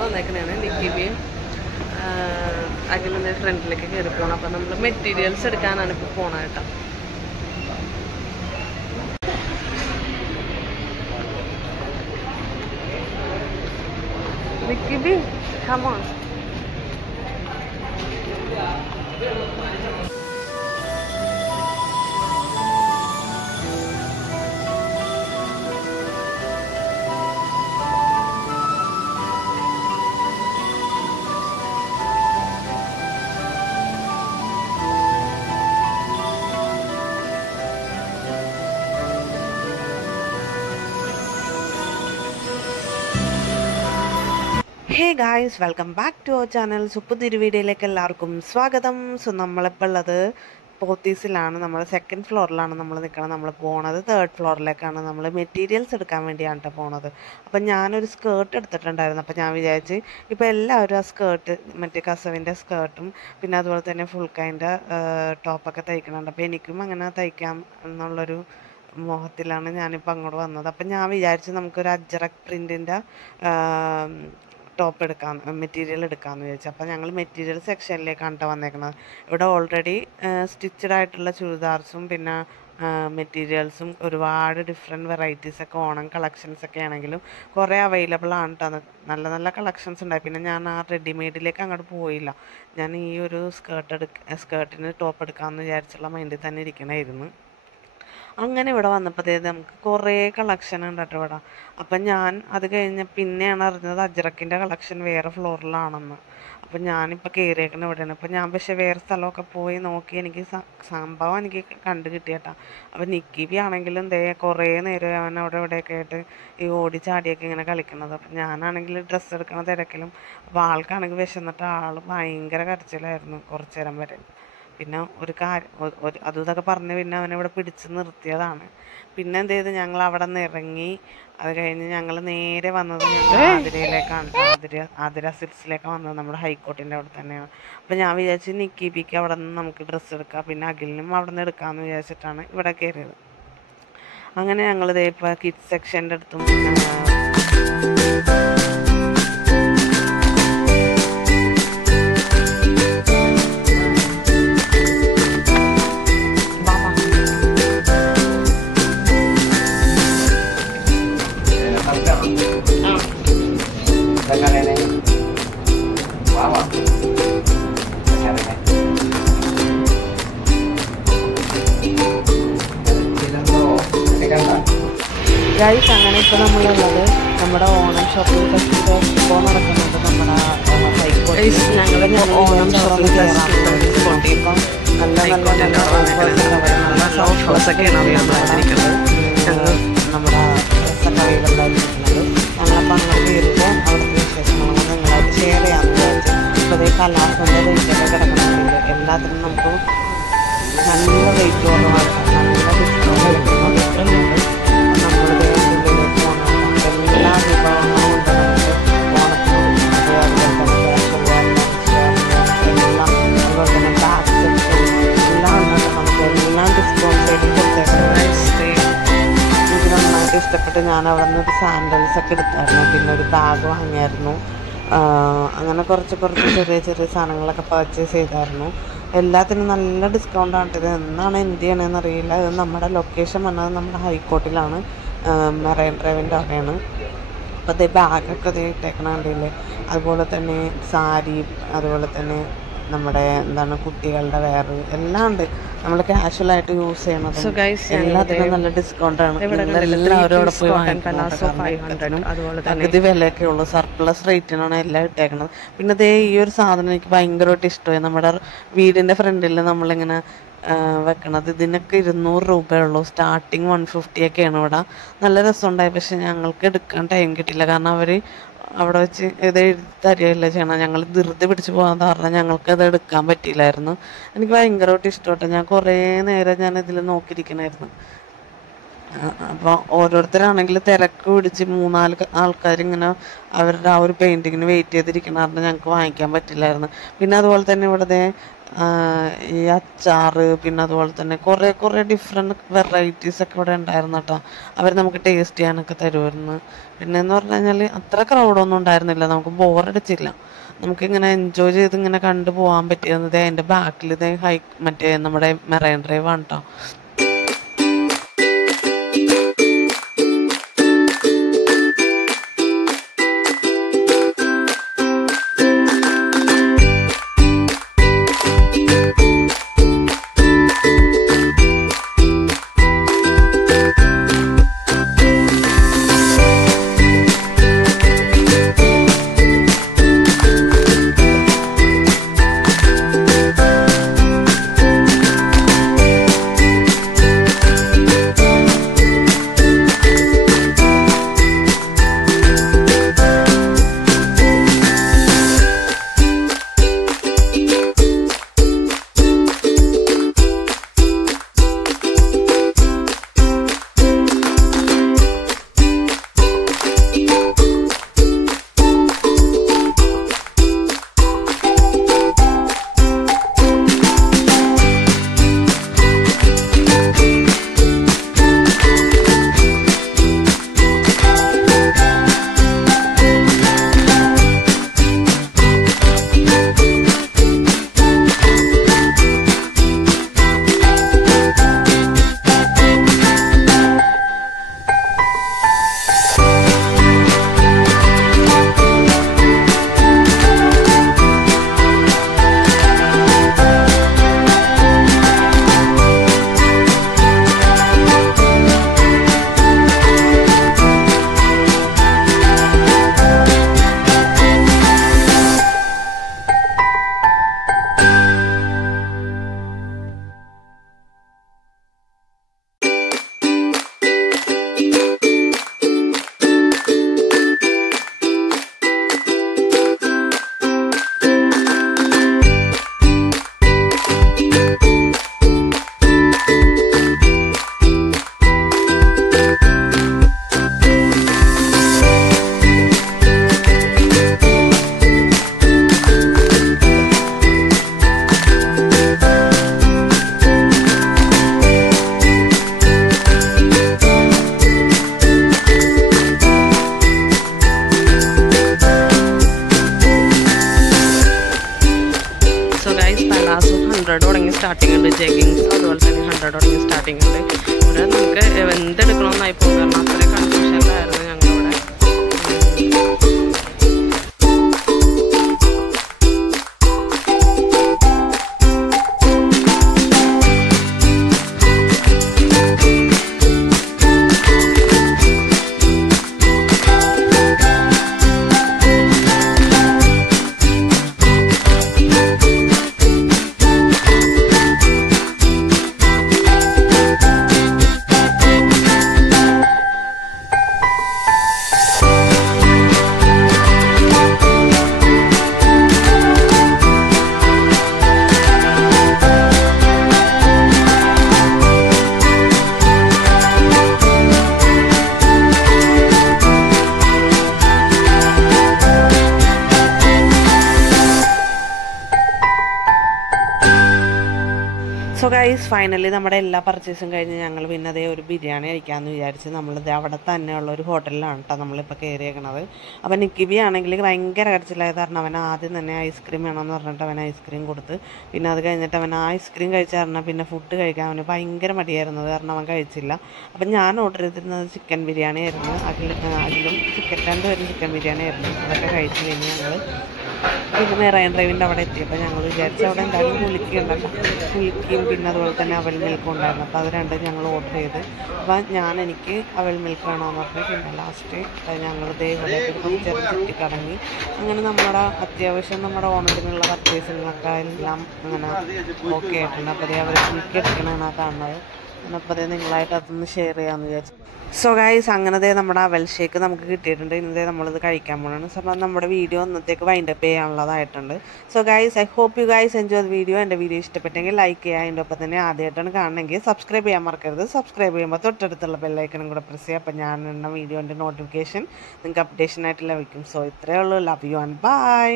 ഞങ്ങൾ വന്നേക്കണേണ് നിക്കിബിയും അഖിലിൻ്റെ ഫ്രണ്ടിലേക്ക് കയറി പോകണം. അപ്പം നമ്മൾ മെറ്റീരിയൽസ് എടുക്കാനാണ് ഇപ്പോൾ പോണത് കേട്ടോ. നിക്കിബി come on. Hey guys, welcome back to our channel. പുതിയൊരു വീഡിയോയിലേക്ക് എല്ലാവർക്കും സ്വാഗതം. സോ നമ്മളിപ്പോൾ ഉള്ളത് പോത്തീസിലാണ്. നമ്മൾ സെക്കൻഡ് ഫ്ലോറിലാണ് നമ്മൾ നിൽക്കുന്നത്. നമ്മൾ പോണത് തേർഡ് ഫ്ലോറിലേക്കാണ്. നമ്മൾ മെറ്റീരിയൽസ് എടുക്കാൻ വേണ്ടിയാണ് കേട്ടോ പോണത്. അപ്പം ഞാനൊരു സ്കേർട്ട് എടുത്തിട്ടുണ്ടായിരുന്നു. അപ്പം ഞാൻ വിചാരിച്ച് ഇപ്പോൾ എല്ലാവരും ആ സ്കേർട്ട് മറ്റേ കസവിൻ്റെ സ്കേർട്ടും പിന്നെ അതുപോലെ തന്നെ ഫുൾ കൈൻ്റെ ടോപ്പൊക്കെ തയ്ക്കുന്നുണ്ട്. അപ്പോൾ എനിക്കും അങ്ങനെ തയ്ക്കാം എന്നുള്ളൊരു മോഹത്തിലാണ് ഞാനിപ്പോൾ അങ്ങോട്ട് വന്നത്. അപ്പം ഞാൻ വിചാരിച്ച് നമുക്കൊരു അജ്രക് പ്രിൻറ്റിൻ്റെ ടോപ്പ് മെറ്റീരിയൽ എടുക്കാമെന്ന് വിചാരിച്ചു. അപ്പോൾ ഞങ്ങൾ മെറ്റീരിയൽ സെക്ഷനിലേക്കാണ് കേട്ടോ വന്നേക്കുന്നത്. ഇവിടെ ഓൾറെഡി സ്റ്റിച്ചഡ് ആയിട്ടുള്ള ചുരിദാർസും പിന്നെ മെറ്റീരിയൽസും ഒരുപാട് ഡിഫറെൻറ്റ് വെറൈറ്റീസൊക്കെ ഓണം കളക്ഷൻസൊക്കെ ആണെങ്കിലും കുറേ അവൈലബിൾ ആണ് കേട്ടോ. നല്ല നല്ല കളക്ഷൻസ് ഉണ്ടായി. പിന്നെ ഞാൻ ആ റെഡിമെയ്ഡിലേക്ക് അങ്ങോട്ട് പോയില്ല. ഞാൻ ഈ ഒരു സ്കേർട്ടിന് ടോപ്പ് എടുക്കാമെന്ന് വിചാരിച്ചുള്ള മൈൻഡിൽ തന്നെ ഇരിക്കണമായിരുന്നു. അങ്ങനെ ഇവിടെ വന്നപ്പോഴത്തേക്ക് നമുക്ക് കുറേ കളക്ഷൻ ഉണ്ട് കേട്ടോ ഇവിടെ. അപ്പം ഞാൻ അത് കഴിഞ്ഞ് പിന്നെയാണ് അറിഞ്ഞത് അജ്രക്കിൻ്റെ കളക്ഷൻ വേറെ ഫ്ലോറിലാണെന്ന്. അപ്പം ഞാനിപ്പോൾ കയറിയേക്കണ ഇവിടെയാണ്. അപ്പം ഞാൻ പക്ഷേ വേറെ സ്ഥലമൊക്കെ പോയി നോക്കി എനിക്ക് സംഭവം എനിക്ക് കണ്ടു കിട്ടിയേട്ടാ. അപ്പം നിക്കിബി ആണെങ്കിലും കുറേ നേരം അവൻ അവിടെ ഇവിടെയൊക്കെ ആയിട്ട് ഈ ഓടി ചാടിയൊക്കെ ഇങ്ങനെ കളിക്കുന്നത്. അപ്പം ഞാനാണെങ്കിൽ ഡ്രസ്സ് എടുക്കണ തിരക്കിലും അപ്പോൾ ആൾക്കാണെങ്കിൽ വിശന്നിട്ട് ആൾ ഭയങ്കര കരച്ചിലായിരുന്നു കുറച്ച് നേരം വരെ. പിന്നെ ഒരു കാര്യം അതും ഇതൊക്കെ പറഞ്ഞ് പിന്നെ അവനിവിടെ പിടിച്ച് നിർത്തിയതാണ്. പിന്നെ എന്ത് ചെയ്ത് ഞങ്ങൾ അവിടെ നിന്ന് ഇറങ്ങി. അത് കഴിഞ്ഞ് ഞങ്ങൾ നേരെ വന്നത് ഞങ്ങൾ ആതിരയിലേക്കാണ്. ആതിര സിൽസിലേക്ക് വന്നത് നമ്മുടെ ഹൈക്കോർട്ടിൻ്റെ അവിടെ തന്നെയാണ്. അപ്പം ഞാൻ വിചാരിച്ച് നിക്കിബിക്ക് അവിടെ നിന്ന് നമുക്ക് ഡ്രസ്സ് എടുക്കാം, പിന്നെ അഖിലിനും അവിടെ നിന്ന് എടുക്കാമെന്ന് വിചാരിച്ചിട്ടാണ് ഇവിടെ കയറിയത്. അങ്ങനെ ഞങ്ങൾ ഇപ്പോൾ കിഡ്സ് സെക്ഷൻ്റെ അടുത്തും ഗൈസ്. അങ്ങനെ ഇപ്പോൾ നമ്മളുള്ളത് നമ്മുടെ ഓണം ഷോപ്പിംഗ് ഫെസ്റ്റിവൽ എക്സ്പോ നടക്കുന്നുണ്ട് നമ്മുടെ ഹൈക്കോർട്ടിൽ. ഞങ്ങൾ ഓണം ഷോപ്പിംഗ് ഫെസ്റ്റിവൽ ഇപ്പം നല്ല ഓഫേഴ്സൊക്കെയാണ് അവൈലബിളായിരിക്കുന്നത്. നമ്മുടെ ഡ്രസ്സൊക്കെ അവൈലബിളായിരിക്കുന്നത്. ഞങ്ങളപ്പോൾ അങ്ങനെ കയറിയിട്ട് അവിടുത്തെ വിശേഷങ്ങളൊക്കെ നിങ്ങളായിട്ട് ഷെയർ ചെയ്യാമെന്ന് വിചാരിച്ചു. ഇപ്പോൾ അതേ കലാസിൻ്റെ റേറ്റൊക്കെ കിടക്കുന്നുണ്ട്. എല്ലാത്തിനും നമുക്ക് നല്ല റേറ്റ് കുറവാണ്, നല്ല ഡിസ്കൗണ്ട് എടുക്കുന്നുണ്ട്. എല്ലാ വിഭവങ്ങളും ഉണ്ട് നമുക്ക് ഓണത്തിന്. അതുപോലെ തന്നെ ബാഗ് സെക്ഷൻ എല്ലാം ഉണ്ട്. നമുക്ക് എല്ലാം ഡിസ്കൗണ്ട് ചെയ്ത് കൊടുത്തേക്കുന്നത്. ഇത് നന്നായിട്ട് ഇഷ്ടപ്പെട്ട് ഞാൻ അവിടെ നിന്ന് ഒരു സാൻഡൽസൊക്കെ എടുത്തായിരുന്നു, പിന്നെ ഒരു ബാഗ് വാങ്ങിയായിരുന്നു. അങ്ങനെ കുറച്ച് ചെറിയ സാധനങ്ങളൊക്കെ പർച്ചേസ് ചെയ്തായിരുന്നു. എല്ലാത്തിനും നല്ല ഡിസ്കൗണ്ടാണ്. ഇത് എന്നാണ് എന്ത് ചെയ്യണമെന്ന് അറിയില്ല. ഇത് നമ്മുടെ ലൊക്കേഷൻ വന്നത് നമ്മുടെ ഹൈക്കോർട്ടിലാണ്, മെറൈൻ ഡ്രൈവിൻ്റെ അവിടെയാണ്. അപ്പോൾ അതേ ബാഗൊക്കെ ഇട്ടേക്കണ കണ്ടില്ലേ. അതുപോലെ തന്നെ സാരി, അതുപോലെ തന്നെ നമ്മുടെ കുട്ടികളുടെ വെയർ എല്ലാം ഉണ്ട്. നമ്മൾ കാഷ്വലായിട്ട് യൂസ് ചെയ്യണത് എല്ലാത്തിനും നല്ല ഡിസ്കൗണ്ടാണ്. എല്ലാവരും പോയി പകുതി വിലയൊക്കെ ഉള്ളൂ. സർപ്ലസ് റേറ്റിനാണ് എല്ലാം ഇട്ടേക്കണത്. പിന്നെ അതേ ഈ ഒരു സാധനം എനിക്ക് ഭയങ്കരമായിട്ട് ഇഷ്ടമായി. നമ്മുടെ വീടിൻ്റെ ഫ്രണ്ടിൽ നമ്മളിങ്ങനെ വെക്കണത്. ഇതിനൊക്കെ 200 രൂപയുള്ളൂ. സ്റ്റാർട്ടിങ് 150 ഒക്കെയാണ് ഇവിടെ. നല്ല രസമുണ്ടായി. പക്ഷെ ഞങ്ങൾക്ക് എടുക്കാൻ ടൈം കിട്ടില്ല. കാരണം അവർ അവിടെ വെച്ച് ഇത് എഴുതി തരികയല്ല ചെയ്യണം. ഞങ്ങൾ ധൃതി പിടിച്ച് പോകാൻ കാരണം ഞങ്ങൾക്കത് എടുക്കാൻ പറ്റിയില്ലായിരുന്നു. എനിക്ക് ഭയങ്കരമായിട്ട് ഇഷ്ടപ്പെട്ടു. ഞാൻ കുറേ നേരം ഇതിൽ നോക്കിയിരിക്കണമായിരുന്നു. അപ്പോൾ ഓരോരുത്തരാണെങ്കിൽ തിരക്ക് പിടിച്ച് 3-4 ആൾക്കാരിങ്ങനെ അവരുടെ ആ ഒരു പെയിൻറ്റിങ്ങിന് വെയിറ്റ് ചെയ്തിരിക്കണ കാരണം ഞങ്ങൾക്ക് വാങ്ങിക്കാൻ പറ്റില്ലായിരുന്നു. പിന്നെ അതുപോലെ തന്നെ ഇവിടുത്തെ ഈ അച്ചാറ്, പിന്നെ അതുപോലെ തന്നെ കുറേ ഡിഫറെൻറ്റ് വെറൈറ്റീസൊക്കെ ഇവിടെ ഉണ്ടായിരുന്നു കേട്ടോ. അവർ നമുക്ക് ടേസ്റ്റ് ചെയ്യാനൊക്കെ തരുമായിരുന്നു. പിന്നെ എന്ന് പറഞ്ഞു കഴിഞ്ഞാൽ അത്ര ക്രൗഡൊന്നും ഉണ്ടായിരുന്നില്ല, നമുക്ക് ബോറടിച്ചില്ല. നമുക്കിങ്ങനെ എൻജോയ് ചെയ്ത് ഇങ്ങനെ കണ്ടു പോകാൻ പറ്റിയിരുന്നത് അതിൻ്റെ ബാക്കിൽ മറ്റേ നമ്മുടെ മെറൈൻ ഡ്രൈവ് ആണ് കേട്ടോ. സ്റ്റാർട്ടിംഗ് ഉണ്ട്, ജെഗിങ്സ് അതുപോലെ തന്നെ 100 തുടങ്ങി സ്റ്റാർട്ടിംഗ് ഉണ്ട്. ഇവിടെ നമുക്ക് എന്തെടുക്കണമെന്നായി പോകും, കാരണം അത്രയും കൺഫ്യൂഷനിലായിരുന്നു ഞങ്ങളിവിടെ. സോ ഗൈസ്, ഫൈനലി നമ്മുടെ എല്ലാ പർച്ചേസും കഴിഞ്ഞ് ഞങ്ങൾ പിന്നെ അതേ ഒരു ബിരിയാണി കഴിക്കാമെന്ന് വിചാരിച്ച് നമ്മളിത് അവിടെ തന്നെയുള്ള ഒരു ഹോട്ടലിലാണ് കേട്ടോ നമ്മളിപ്പോൾ കയറിയേക്കണത്. അപ്പോൾ നിക്കിബി ആണെങ്കിൽ ഭയങ്കര കരച്ചിലായത് കാരണം അവൻ ആദ്യം തന്നെ ഐസ്ക്രീം വേണമെന്ന് പറഞ്ഞിട്ട് അവൻ ഐസ്ക്രീം കൊടുത്ത്. പിന്നെ അത് കഴിഞ്ഞിട്ട് അവൻ ഐസ്ക്രീം കഴിച്ച കാരണം പിന്നെ ഫുഡ് കഴിക്കാൻ അവന് ഭയങ്കര മടിയായിരുന്നു, കാരണം അവൻ കഴിച്ചില്ല. അപ്പം ഞാൻ ഓർഡർ ചെയ്തിരുന്നത് ചിക്കൻ ബിരിയാണി ആയിരുന്നു. അതിലും രണ്ടുപേരും ചിക്കൻ ബിരിയാണി ആയിരുന്നു. അതൊക്കെ കഴിച്ച് കഴിഞ്ഞ് ഞങ്ങൾ പിന്നെ മെറൈൻ ഡ്രൈവിൻ്റെ അവിടെ എത്തിയപ്പോൾ ഞങ്ങൾ വിചാരിച്ചു അവിടെ എന്തായാലും കുളിക്കുണ്ടല്ലോ, കുളിക്കും പിന്നെ അതുപോലെ തന്നെ അവൽ മിൽക്കും ഉണ്ടായിരുന്നു. അപ്പോൾ അത് രണ്ടും ഞങ്ങൾ ഓർഡർ ചെയ്ത്. അപ്പോൾ എനിക്ക് അവൽ മിൽക്ക് വേണമെന്ന് പറഞ്ഞു. പിന്നെ ലാസ്റ്റ് ഞങ്ങൾ ഇവിടെ ചുറ്റിക്കടങ്ങി. അങ്ങനെ നമ്മുടെ അത്യാവശ്യം നമ്മുടെ ഓണത്തിനുള്ള പർച്ചേസുകളൊക്കെ എല്ലാം അങ്ങനെ ഓക്കെ ആയിട്ടുണ്ട്. അപ്പോൾ അവർ മിൽക്ക് എടുക്കണമെന്നാണ് കാണുന്നത്. അപ്പോൾ അതേ നിങ്ങളായിട്ട് അതൊന്ന് ഷെയർ ചെയ്യാമെന്ന് വിചാരിച്ചു. സോ ഗൈസ്, അങ്ങനത്തെ നമ്മുടെ അവൽ ഷേക്ക് നമുക്ക് കിട്ടിയിട്ടുണ്ട്. ഇന്നത്തെ നമ്മളിത് കഴിക്കാൻ പോകണം. സോ അപ്പം നമ്മുടെ വീഡിയോ ഇന്നത്തേക്ക് വൈൻഡപ്പ് ചെയ്യാനുള്ളതായിട്ടുണ്ട്. So guys, I hope you guys enjoy the video. എൻ്റെ വീഡിയോ ഇഷ്ടപ്പെട്ടെങ്കിൽ ലൈക്ക് ചെയ്യുക. അതിൻ്റെ ഒപ്പം തന്നെ ആദ്യമായിട്ടാണ് കാണണമെങ്കിൽ സബ്സ്ക്രൈബ് ചെയ്യാൻ മറക്കരുത്. സബ്സ്ക്രൈബ് ചെയ്യുമ്പോൾ തൊട്ടടുത്തുള്ള ബെല്ലൈക്കനും കൂടെ പ്രസ് ചെയ്യുക. അപ്പോൾ ഞാൻ ഇടുന്ന വീഡിയോൻ്റെ നോട്ടിഫിക്കേഷൻ നിങ്ങൾക്ക് അപ്ഡേഷനായിട്ട് ലഭിക്കും. സോ ഇത്രയേ ഉള്ളൂ. Love you and by.